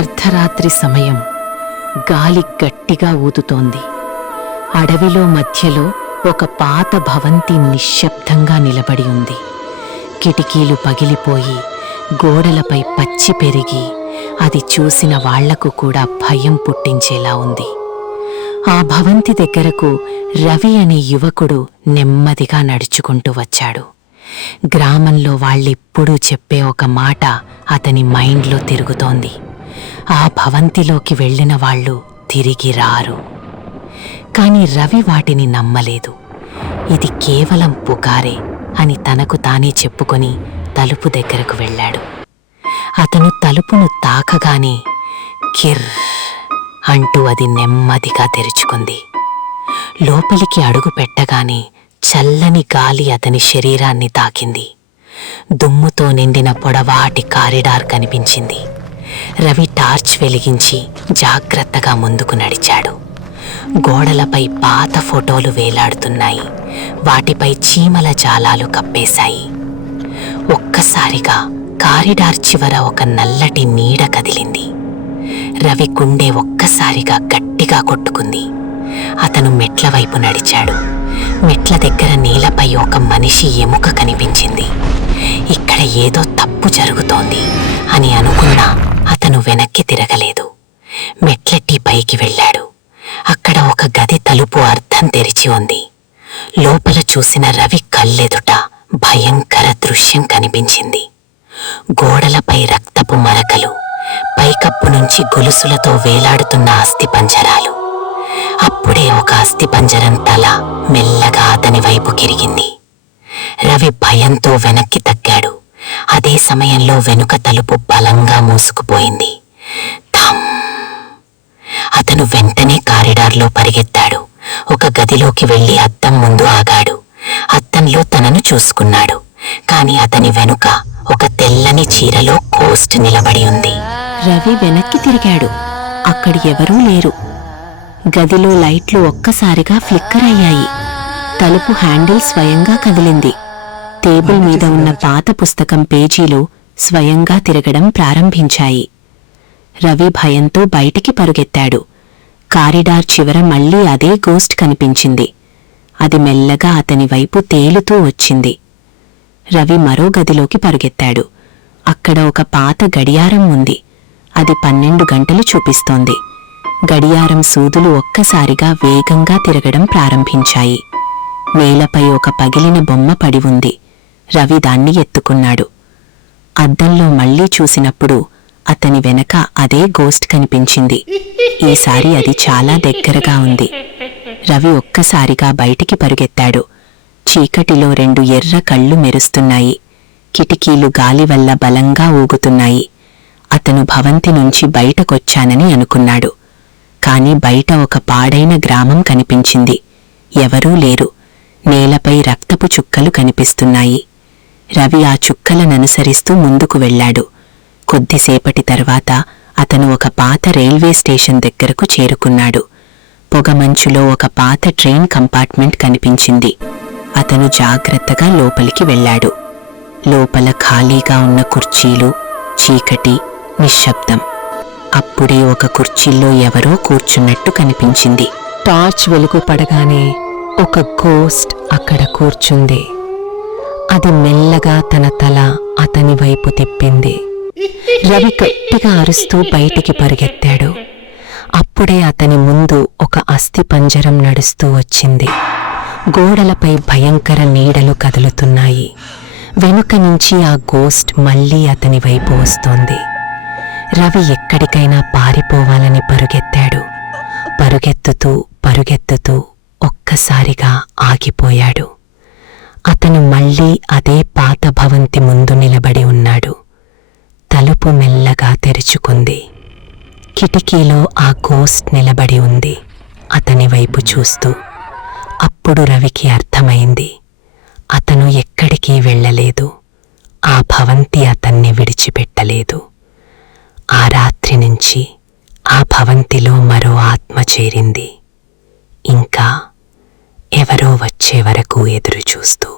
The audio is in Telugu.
అర్ధరాత్రి సమయం. గాలి గట్టిగా ఊదుతోంది. అడవిలో మధ్యలో ఒక పాత భవంతి నిశ్శబ్దంగా నిలబడి ఉంది. కిటికీలు పగిలిపోయి గోడలపై పచ్చి పెరిగి అది చూసిన వాళ్లకు కూడా భయం పుట్టించేలా ఉంది. ఆ భవంతి దగ్గరకు రవి అనే యువకుడు నెమ్మదిగా నడుచుకుంటూ వచ్చాడు. గ్రామంలో వాళ్ళెప్పుడూ చెప్పే ఒక మాట అతని మైండ్లో తిరుగుతోంది. ఆ భవంతిలోకి వెళ్ళిన వాళ్ళు తిరిగి రారు. కాని రవి వాటిని నమ్మలేదు. ఇది కేవలం పుకారే అని తనకు తానే చెప్పుకొని తలుపు దగ్గరకు వెళ్ళాడు. అతను తలుపును తాకగానే కిర్ అంటూ అది నెమ్మదిగా తెరుచుకుంది. లోపలికి అడుగు పెట్టగానే చల్లని గాలి అతని శరీరాన్ని తాకింది. దుమ్ముతో నిండిన పొడవాటి కారిడార్ కనిపించింది. రవి టార్చ్ వెలిగించి జాగ్రత్తగా ముందుకు నడిచాడు. గోడలపై పాత ఫోటోలు వేలాడుతున్నాయి. వాటిపై చీమల జాలాలు కప్పేశాయి. ఒక్కసారిగా కారిడార్ చివర ఒక నల్లటి నీడ కదిలింది. రవి గుండె ఒక్కసారిగా గట్టిగా కొట్టుకుంది. అతను మెట్ల వైపు నడిచాడు. మెట్ల దగ్గర నేలపై ఒక మనిషి ఎముక కనిపించింది. ఇక్కడ ఏదో తప్పు జరుగుతోంది అని అనుకున్నా అతను వెనక్కి తిరగలేదు. మెట్లెట్టి పైకి వెళ్ళాడు. అక్కడ ఒక గది తలుపు అర్ధం తెరిచి ఉంది. లోపల చూసిన రవి కళ్ళెదుట భయంకర దృశ్యం కనిపించింది. గోడలపై రక్తపు మరకలు, పైకప్పు నుంచి గొలుసులతో వేలాడుతున్న అస్థిపంజరాలు. అప్పుడే ఒక అస్థిపంజరం తల మెల్లగా అతని వైపు కిరిగింది. రవి భయంతో వెనక్కి తగ్గాడు. అదే సమయంలో వెనుక తలుపు బలంగా మూసుకుపోయింది. థమ్! అతను వెంటనే కారిడార్లో పరిగెత్తాడు. ఒక గదిలోకి వెళ్లి అద్దం ముందు ఆగాడు. అద్దంలో తనను చూసుకున్నాడు. కాని అతని వెనుక ఒక తెల్లని చీరలో గోస్ట్ నిలబడి ఉంది. రవి వెనక్కి తిరిగాడు. అక్కడి ఎవరూ లేరు. గదిలో లైట్లు ఒక్కసారిగా ఫ్లిక్కర్ అయ్యాయి. తలుపు హ్యాండిల్ స్వయంగా కదిలింది. టేబుల్ మీద ఉన్న పాత పుస్తకం పేజీలు స్వయంగా తిరగడం ప్రారంభించాయి. రవి భయంతో బయటికి పరుగెత్తాడు. కారిడార్ చివర మళ్లీ అదే గోస్ట్ కనిపించింది. అది మెల్లగా అతని వైపు తేలుతూ వచ్చింది. రవి మరో గదిలోకి పరుగెత్తాడు. అక్కడ ఒక పాత గడియారం ఉంది. అది 12 గంటలు చూపిస్తోంది. గడియారం సూదులు ఒక్కసారిగా వేగంగా తిరగడం ప్రారంభించాయి. నేలపై ఒక పగిలిన బొమ్మ పడి ఉంది. రవి దాన్ని ఎత్తుకున్నాడు. అద్దంలో మళ్లీ చూసినప్పుడు అతని వెనక అదే గోస్ట్ కనిపించింది. ఈసారి అది చాలా దగ్గరగా ఉంది. రవి ఒక్కసారిగా బయటికి పరుగెత్తాడు. చీకటిలో 2 ఎర్ర కళ్ళు మెరుస్తున్నాయి. కిటికీలు గాలి వల్ల బలంగా ఊగుతున్నాయి. అతను భవంతి నుంచి బయటకొచ్చానని అనుకున్నాడు. కాని బయట ఒక పాడైన గ్రామం కనిపించింది. ఎవరూ లేరు. నేలపై రక్తపు చుక్కలు కనిపిస్తున్నాయి. రవి ఆ చుక్కలననుసరిస్తూ ముందుకు వెళ్ళాడు. కొద్దిసేపటి తర్వాత అతను ఒక పాత రైల్వే స్టేషన్ దగ్గరకు చేరుకున్నాడు. పొగమంచులో ఒక పాత ట్రైన్ కంపార్ట్మెంట్ కనిపించింది. అతను జాగ్రత్తగా లోపలికి వెళ్ళాడు. లోపల ఖాళీగా ఉన్న కుర్చీలు, చీకటి, నిశ్శబ్దం. అప్పుడే ఒక కుర్చీల్లో ఎవరో కూర్చున్నట్టు కనిపించింది. టార్చ్ వెలుగు పడగానే ఒక గోస్ట్ అక్కడ కూర్చుంది. అది మెల్లగా తన తల అతని వైపు తిప్పింది. రవి గట్టిగా అరుస్తూ బయటికి పరిగెత్తాడు. అప్పుడే అతని ముందు ఒక అస్థిపంజరం నడుస్తూ వచ్చింది. గోడలపై భయంకర నీడలు కదులుతున్నాయి. వెనుక నుంచి ఆ గోస్ట్ మళ్లీ అతని వైపు వస్తోంది. రవి ఎక్కడికైనా పారిపోవాలని పరుగెత్తాడు. పరుగెత్తుతూ ఒక్కసారిగా ఆగిపోయాడు. అతను మళ్లీ అదే పాత భవంతి ముందు నిలబడి ఉన్నాడు. తలుపు మెల్లగా తెరుచుకుంది. కిటికీలో ఆ గోస్ట్ నిలబడి ఉంది, అతని వైపు చూస్తూ. అప్పుడు రవికి అర్థమైంది, అతను ఎక్కడికి వెళ్ళలేదు. ఆ భవంతి అతన్ని విడిచిపెట్టలేదు. ఆ రాత్రి నుంచి ఆ భవంతిలో మరో ఆత్మ చేరింది. ఇంకా ఎవరో వచ్చే వరకు ఎదురుచూస్తూ.